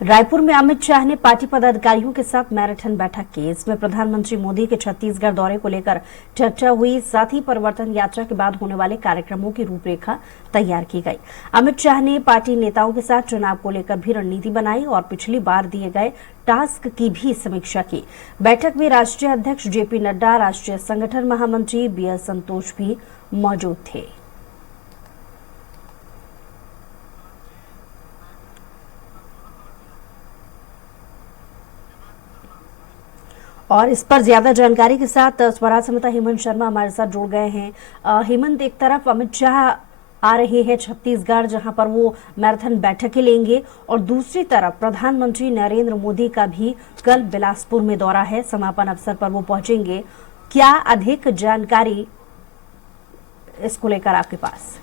रायपुर में अमित शाह ने पार्टी पदाधिकारियों के साथ मैराथन बैठक की। इसमें प्रधानमंत्री मोदी के छत्तीसगढ़ दौरे को लेकर चर्चा हुई। साथ ही परिवर्तन यात्रा के बाद होने वाले कार्यक्रमों की रूपरेखा तैयार की गई। अमित शाह ने पार्टी नेताओं के साथ चुनाव को लेकर भी रणनीति बनाई और पिछली बार दिए गए टास्क की भी समीक्षा की। बैठक में राष्ट्रीय अध्यक्ष जेपी नड्डा, राष्ट्रीय संगठन महामंत्री BL संतोष भी मौजूद थे। और इस पर ज्यादा जानकारी के साथ स्वराज संवाददाता हेमंत शर्मा हमारे साथ जुड़ गए हैं। हेमंत, एक तरफ अमित शाह आ रहे हैं छत्तीसगढ़, जहां पर वो मैराथन बैठकें लेंगे, और दूसरी तरफ प्रधानमंत्री नरेंद्र मोदी का भी कल बिलासपुर में दौरा है। समापन अवसर पर वो पहुंचेंगे। क्या अधिक जानकारी इसको लेकर आपके पास?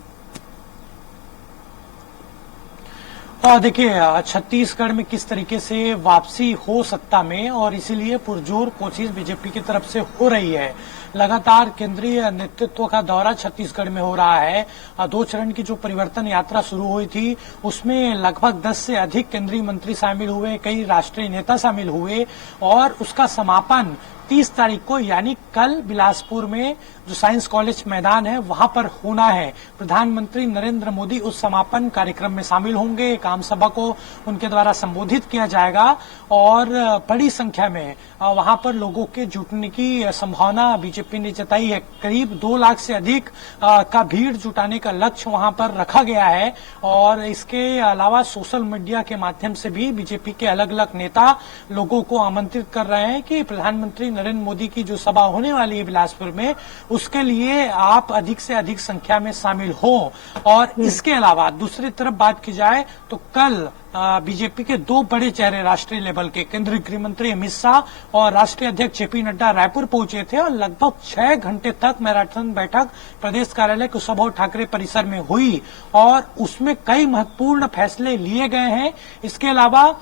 देखिए, छत्तीसगढ़ में किस तरीके से वापसी हो सत्ता में, और इसीलिए पुरजोर कोशिश बीजेपी की तरफ से हो रही है। लगातार केंद्रीय नेतृत्व का दौरा छत्तीसगढ़ में हो रहा है। 2 चरण की जो परिवर्तन यात्रा शुरू हुई थी, उसमें लगभग 10 से अधिक केंद्रीय मंत्री शामिल हुए, कई राष्ट्रीय नेता शामिल हुए, और उसका समापन 30 तारीख को यानी कल बिलासपुर में जो साइंस कॉलेज मैदान है वहां पर होना है। प्रधानमंत्री नरेंद्र मोदी उस समापन कार्यक्रम में शामिल होंगे। एक आम सभा को उनके द्वारा संबोधित किया जाएगा और बड़ी संख्या में वहां पर लोगों के जुटने की संभावना बीजेपी ने जताई है। करीब 2 लाख से अधिक का भीड़ जुटाने का लक्ष्य वहां पर रखा गया है। और इसके अलावा सोशल मीडिया के माध्यम से भी बीजेपी के अलग अलग नेता लोगों को आमंत्रित कर रहे हैं कि प्रधानमंत्री नरेंद्र मोदी की जो सभा होने वाली है बिलासपुर में, उसके लिए आप अधिक से अधिक संख्या में शामिल हो। और इसके अलावा दूसरी तरफ बात की जाए तो कल बीजेपी के 2 बड़े चेहरे राष्ट्रीय लेवल के केंद्रीय गृह मंत्री अमित शाह और राष्ट्रीय अध्यक्ष जेपी नड्डा रायपुर पहुंचे थे, और लगभग 6 घंटे तक मैराथन बैठक प्रदेश कार्यालय कुशाभाऊ ठाकरे परिसर में हुई और उसमें कई महत्वपूर्ण फैसले लिए गए हैं। इसके अलावा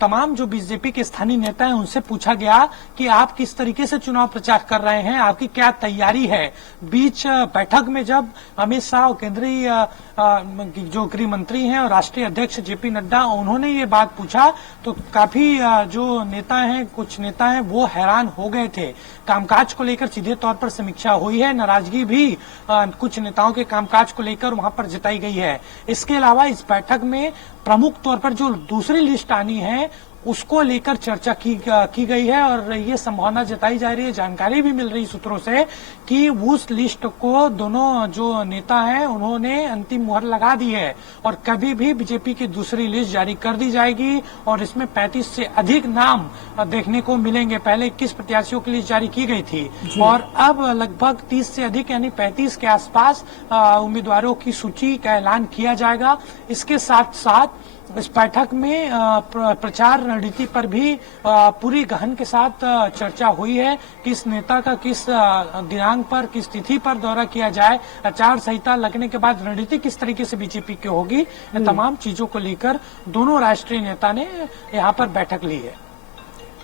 तमाम जो बीजेपी के स्थानीय नेता हैं उनसे पूछा गया कि आप किस तरीके से चुनाव प्रचार कर रहे हैं, आपकी क्या तैयारी है। बीच बैठक में जब अमित शाह केंद्रीय जो गृह मंत्री हैं और राष्ट्रीय अध्यक्ष जेपी नड्डा, उन्होंने ये बात पूछा तो काफी जो नेता हैं, कुछ नेता हैं, वो हैरान हो गए थे। कामकाज को लेकर सीधे तौर पर समीक्षा हुई है। नाराजगी भी कुछ नेताओं के कामकाज को लेकर वहां पर जताई गई है। इसके अलावा इस बैठक में प्रमुख तौर पर जो दूसरी लिस्ट आनी है उसको लेकर चर्चा की गई है, और ये संभावना जताई जा रही है, जानकारी भी मिल रही सूत्रों से कि उस लिस्ट को दोनों जो नेता हैं उन्होंने अंतिम मुहर लगा दी है और कभी भी बीजेपी की दूसरी लिस्ट जारी कर दी जाएगी। और इसमें 35 से अधिक नाम देखने को मिलेंगे। पहले 21 प्रत्याशियों की लिस्ट जारी की गई थी और अब लगभग 30 से अधिक यानी 35 के आसपास उम्मीदवारों की सूची का ऐलान किया जाएगा। इसके साथ साथ इस बैठक में प्रचार रणनीति पर भी पूरी गहन के साथ चर्चा हुई है। किस नेता का किस दिनांक पर, किस तिथि पर दौरा किया जाए, आचार संहिता लगने के बाद रणनीति किस तरीके से बीजेपी की होगी, तमाम चीजों को लेकर दोनों राष्ट्रीय नेता ने यहाँ पर बैठक ली है।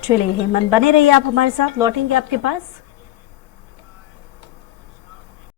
चलिए हेमंत, बने रहिए आप हमारे साथ, लौटेंगे आपके पास।